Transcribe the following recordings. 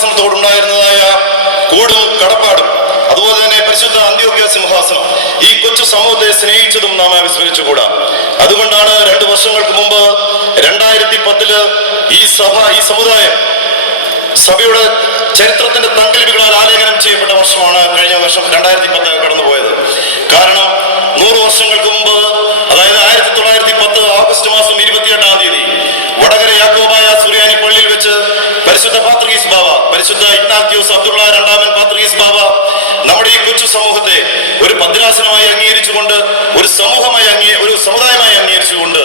സിംഹാസനത്തോടുണ്ടായിരുന്നതായ കൂടും കടപ്പാടും അതുപോലെ തന്നെ പരിശുദ്ധ അന്ത്യോക്യ സിംഹാസനം ഈ കൊച്ചു സമൂഹത്തെ സ്നേഹിച്ചതും നാം വിസ്മരിച്ചുകൂടാ. അതുകൊണ്ടാണ് 2 വർഷങ്ങൾക്ക് മുമ്പ് 2010 ഈ സമുദായം സഭയുടെ ചരിത്രത്തിന്റെ തങ്കലിപികളാൽ ആലേഖനം ചെയ്യപ്പെട്ട വർഷമാണ് കഴിഞ്ഞ വർഷം 2010 കടന്നുപോയത്. കാരണം 100 വർഷങ്ങൾക്ക് മുമ്പ്, അതായത് 1910 ഓഗസ്റ്റ് മാസം 28-ാം തീയതി വടകര യാക്കോബായ സുറിയാനി പള്ളിയിൽ വെച്ച് പരിശുദ്ധ പാത്രീസ് ബാവ, പരിശുദ്ധ ഇഗ്നാത്യോസ് അബ്ദുള്ള രണ്ടാമൻ പാത്രീസ് ബാവ നമ്മുടെ ഈ കൊച്ചു സമൂഹത്തെ ഒരു ഭദ്രാസനമായി അംഗീകരിച്ചുകൊണ്ട്, ഒരു സമുദായമായി അംഗീകരിച്ചുകൊണ്ട്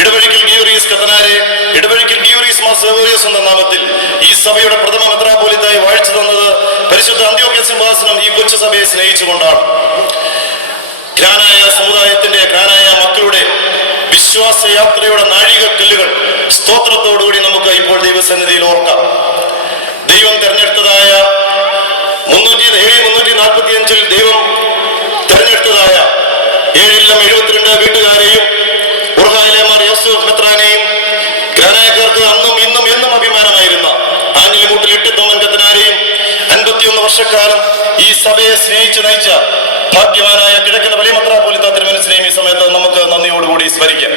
ഇടവഴിക്കൽ ഗീവറീസ് കത്തനാരെ, ഇടവഴിക്കൽ ഗീവറീസ് മാർ സെവേറിയസ് എന്ന നാമത്തിൽ ഈ സഭയുടെ പ്രഥമ മെത്രാപ്പോലീത്തായി വാഴ്ച തന്നത് പരിശുദ്ധ അന്ത്യോക്യ സിംഹാസനം ഈ കൊച്ചു സഭയെ സ്നേഹിച്ചുകൊണ്ടാണ്. ഗ്രാനായ സമുദായത്തിന്റെ, ഗ്രാനായ മക്കളുടെ വിശ്വാസയാത്രയുടെ നാഴികക്കല്ലുകൾ സ്തോത്രത്തോടുകൂടി നമുക്ക് ഇപ്പോൾ ദൈവസന്നിധിയിൽ ഓർക്കാം. ദൈവം തെരഞ്ഞെടുത്തതായ 345 ദൈവം തെരഞ്ഞെടുത്തതായ 772 വീട്ടുകാരെയും ഉർഹായിലെ മാർ യോസഫ് മെത്രാനെയും ഗ്രാനായക്കാർക്ക് അന്നും ഇന്നും എന്നും അഭിമാനമായിരുന്ന ആഞ്ഞിലിമൂട്ടിൽ ഇട്ടിത്തോമൻ കത്തനാരെയും 51 വർഷക്കാലം ഈ സഭയെ സ്നേഹിച്ചു നയിച്ച ഭാഗ്യവാനായ കിഴക്കൻ വലിയ മെത്രാപ്പോലീത്ത തിരുമനസിനെയും ഈ സമയത്ത് നമുക്ക് നന്ദിയോടുകൂടി സ്മരിക്കാം.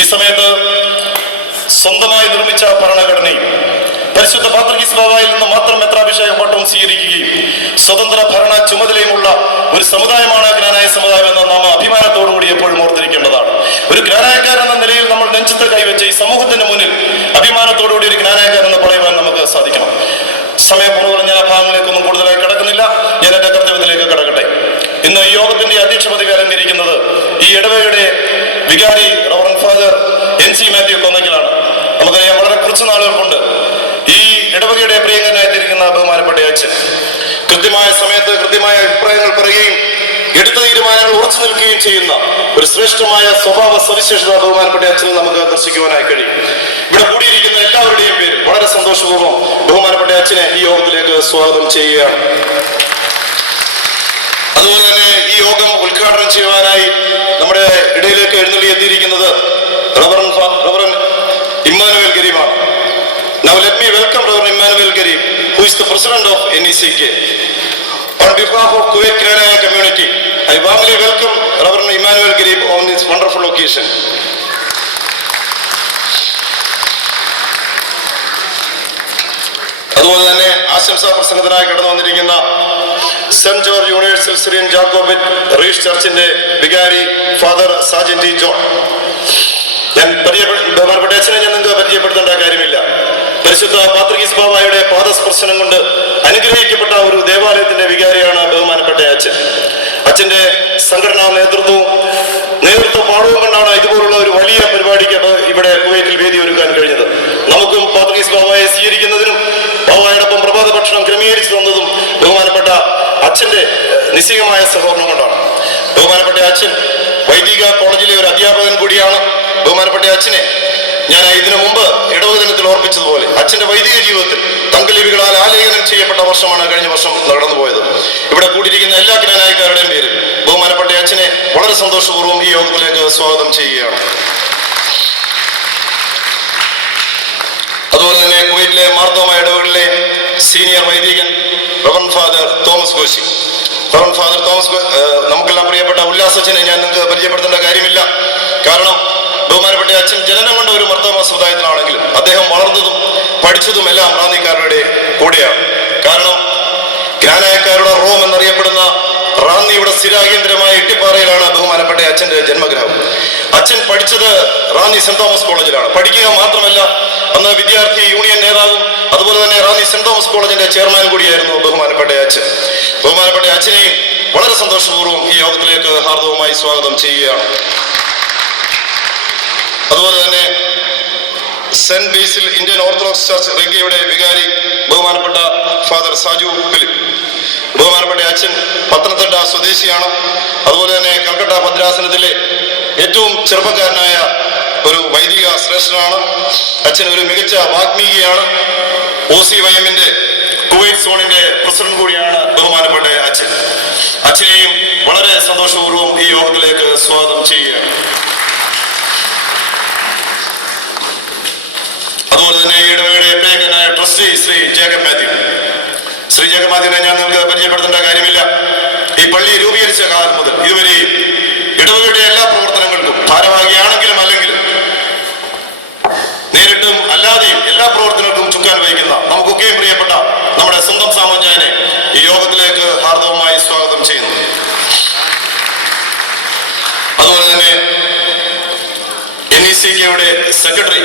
ഈ സമയത്ത് സ്വന്തമായി നിർമ്മിച്ച ഭരണഘടനയും പരിശുദ്ധ പാത്രീസ് ബാവയിൽ നിന്ന് മാത്രം മെത്രാഭിഷേക പട്ടവും സ്വീകരിക്കുകയും സ്വതന്ത്ര ഭരണ ചുമതലയുമുള്ള ഒരു സമുദായമാണ് ഗ്രാനായ സമുദായം എന്ന് നാം അഭിമാനത്തോടുകൂടി എപ്പോഴും ഓർത്തിരിക്കേണ്ടതാണ്. ഒരു ഗ്രാനായക്കാരൻ എന്ന നിലയിൽ നമ്മൾ നെഞ്ചത്ത് കൈവച്ച് ഈ സമൂഹത്തിന്റെ മുന്നിൽ അഭിമാനത്തോടുകൂടി ഒരു ഗ്രാനായക്കാരൻ എന്ന് പറയുവാൻ നമുക്ക് സാധിക്കണം. സമയപൂർവ്വം ഞാൻ ആ ഭാഗങ്ങളിലേക്കൊന്നും കൂടുതലായി കിടക്കുന്നില്ല. ഞാൻ എന്റെ കർത്തവ്യത്തിലേക്ക് കിടക്കട്ടെ. ഇന്ന് ഈ യോഗത്തിന്റെ അധ്യക്ഷ പദവി അലങ്കരിക്കുന്നത് ഈ ഇടവകയുടെ വികാരി റവറന്റ് ഫാദർ NC മാത്യു കൊന്നക്കലാണ്. നമുക്കറിയാം, വളരെ കുറച്ചു നാളുകൾ കൊണ്ട് ഈ ഇടവകയുടെ പ്രിയങ്കനായിട്ടിരിക്കുന്ന ബഹുമാനപ്പെട്ട അച്ഛൻ കൃത്യമായ സമയത്ത് കൃത്യമായ അഭിപ്രായങ്ങൾ പറയുകയും എടുത്ത തീരുമാനങ്ങൾ ഉറച്ചു നിൽക്കുകയും ചെയ്യുന്ന ഒരു ശ്രേഷ്ഠമായ സ്വഭാവ സവിശേഷത ബഹുമാനപ്പെട്ട അച്ഛനിൽ നമുക്ക് ദർശിക്കുവാനായി കഴിയും. ഇവിടെ കൂടിയിരിക്കുന്ന എല്ലാവരുടെയും പേര് വളരെ സന്തോഷപൂർവ്വം ബഹുമാനപ്പെട്ട അച്ഛനെ ഈ യോഗത്തിലേക്ക് സ്വാഗതം ചെയ്യുകയാണ്. അതുപോലെ തന്നെ ഈ യോഗം ഉദ്ഘാടനം ചെയ്യുവാനായി നമ്മുടെ ഇടയിലേക്ക് എഴുന്നള്ളിയെത്തിയിരിക്കുന്നത് റവറൻ ഇമ്മാനുവേൽ ഗരീബാണ്. Now let me welcome Reverend Emmanuel Garib, who is the president of NECK. On behalf of Kuwait Granaya community, I warmly welcome Reverend Emmanuel Garib on this wonderful occasion. അതുപോലെ തന്നെ ആശംസാ പ്രസംഗത്തിനായി കടന്നു വന്നിരിക്കുന്ന saint George universal Syrian Jacobite റീച്ച് ചർച്ചിന്റെ വികാരി father Sajan T John. ഞാൻ ബഹുമാനപ്പെട്ട അച്ഛനെ ഞാൻ നിങ്ങൾക്ക് പരിചയപ്പെടുത്തേണ്ട കാര്യമില്ല. പരിശുദ്ധ പാത്രീസ് ബാവയുടെ പാദസ്പർശനം കൊണ്ട് അനുഗ്രഹിക്കപ്പെട്ട ഒരു ദേവാലയത്തിന്റെ വികാരിയാണ് ബഹുമാനപ്പെട്ട അച്ഛൻ. അച്ഛന്റെ സംഘടനാ നേതൃത്വ പാഠവും കൊണ്ടാണ് ഇതുപോലുള്ള ഒരു വലിയ പരിപാടിക്ക് ഇവിടെ കുവൈറ്റിൽ വേദി ഒരുക്കാൻ കഴിഞ്ഞത്. നമുക്കും പാത്രീസ് ബാവയെ സ്വീകരിക്കുന്നതിനും ബാവയോടൊപ്പം പ്രഭാത ഭക്ഷണം ക്രമീകരിച്ചു തന്നതും ബഹുമാനപ്പെട്ട അച്ഛന്റെ നിശ്ചയമായ സഹകരണം കൊണ്ടാണ്. ബഹുമാനപ്പെട്ട അച്ഛൻ വൈദിക കോളേജിലെ ഒരു അധ്യാപകൻ കൂടിയാണ്. ബഹുമാനപ്പെട്ട അച്ഛനെ ഞാൻ ഇതിനു മുമ്പ് ഇടവക ദിനത്തിൽ ഓർപ്പിച്ചതുപോലെ അച്ഛന്റെ വൈദിക ജീവിതത്തിൽ തങ്കലിപികളാൽ ആലേഖനം ചെയ്യപ്പെട്ട വർഷമാണ് കഴിഞ്ഞ വർഷം കടന്നുപോയത്. ഇവിടെ കൂടിയിരിക്കുന്ന എല്ലാ ഗ്രാനായക്കാരുടെയും പേരിൽ ബഹുമാനപ്പെട്ട അച്ഛനെ വളരെ സന്തോഷപൂർവ്വം ഈ യോഗത്തിലേക്ക് സ്വാഗതം ചെയ്യുകയാണ്. അതുപോലെ തന്നെ കുവൈറ്റിലെ മാർത്തോമ ഇടവകളിലെ സീനിയർ വൈദികൻ reverend father Thomas Koshy. Reverend father Thomas, നമുക്കെല്ലാം പ്രിയപ്പെട്ട ഉല്ലാസച്ചനെ ഞാൻ നിങ്ങൾക്ക് പരിചയപ്പെടുത്തേണ്ട കാര്യമില്ല. കാരണം ബഹുമാനപ്പെട്ട അച്ഛൻ ജനനം കൊണ്ട ഒരു മർത്തോമ സമുദായത്തിലാണെങ്കിലും അദ്ദേഹം വളർന്നതും പഠിച്ചതും എല്ലാം റാന്നിക്കാരുടെ കൂടെയാണ്. കാരണം ഗ്രാനായക്കാരുടെ റോം എന്നറിയപ്പെടുന്ന റാന്നിയുടെ സ്ഥിരാകേന്ദ്രമായ ഇട്ടിപ്പാറയിലാണ് ബഹുമാനപ്പെട്ട അച്ഛന്റെ ജന്മഗ്രഹം. അച്ഛൻ പഠിച്ചത് റാന്നി സെന്റ് തോമസ് കോളേജിലാണ്. പഠിക്കുക മാത്രമല്ല, അന്ന് വിദ്യാർത്ഥി യൂണിയൻ നേതാവും അതുപോലെ തന്നെ റാന്നി സെന്റ് തോമസ് കോളേജിന്റെ ചെയർമാൻ കൂടിയായിരുന്നു ബഹുമാനപ്പെട്ട അച്ഛൻ. ബഹുമാനപ്പെട്ട അച്ഛനെയും വളരെ സന്തോഷപൂർവ്വം ഈ യോഗത്തിലേക്ക് ഹാർദവമായി സ്വാഗതം ചെയ്യുകയാണ്. അതുപോലെ തന്നെ സെന്റ് ബേസിൽ ഇന്ത്യൻ ഓർത്തഡോക്സ് ചർച്ച് റെഗയുടെ വികാരി ബഹുമാനപ്പെട്ട ഫാദർ സാജു ഫിലിപ്പ്. ബഹുമാനപ്പെട്ട അച്ഛൻ പത്തനംതിട്ട സ്വദേശിയാണ്. അതുപോലെ തന്നെ കൽക്കട്ട ഭദ്രാസനത്തിലെ ഏറ്റവും ചെറുപ്പക്കാരനായ ഒരു വൈദിക ശ്രേഷ്ഠനാണ്. അച്ഛൻ ഒരു മികച്ച വാഗ്മീകിയാണ്. OCYM-ന്റെ കുവൈറ്റ് സോണിന്റെ പ്രസിഡന്റ് കൂടിയാണ് ബഹുമാനപ്പെട്ട അച്ഛൻ. അച്ഛനെയും വളരെ സന്തോഷപൂർവ്വം ഈ യോഗത്തിലേക്ക് സ്വാഗതം ചെയ്യുകയാണ്. അതുപോലെ തന്നെ ഇടവകയുടെ പ്രിയങ്കരനായ പരിചയപ്പെടുത്തേണ്ട കാര്യമില്ല. ഈ പള്ളി രൂപീകരിച്ച കാലം മുതൽ ഇതുവരെയും ഇടവകയുടെ എല്ലാ പ്രവർത്തനങ്ങൾക്കും ഭാരവാഹിയാണെങ്കിലും അല്ലെങ്കിലും നേരിട്ടും അല്ലാതെയും എല്ലാ പ്രവർത്തനങ്ങൾക്കും ചുക്കാൻ വഹിക്കുന്ന നമുക്കൊക്കെയും പ്രിയപ്പെട്ട നമ്മുടെ സ്വന്തം സാമൂഹ്യനെ ഈ യോഗത്തിലേക്ക് ഹാർദവമായി സ്വാഗതം ചെയ്യുന്നു. അതുപോലെ തന്നെ NECKയുടെ സെക്രട്ടറി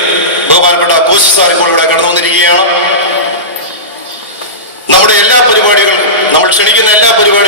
ബഹുമാനപ്പെട്ട കോശി സാർ ഇപ്പോൾ ഇവിടെ കടന്നു വന്നിരിക്കുകയാണ്. നമ്മുടെ എല്ലാ പരിപാടികളും നമ്മൾ ക്ഷണിക്കുന്ന എല്ലാ പരിപാടികളും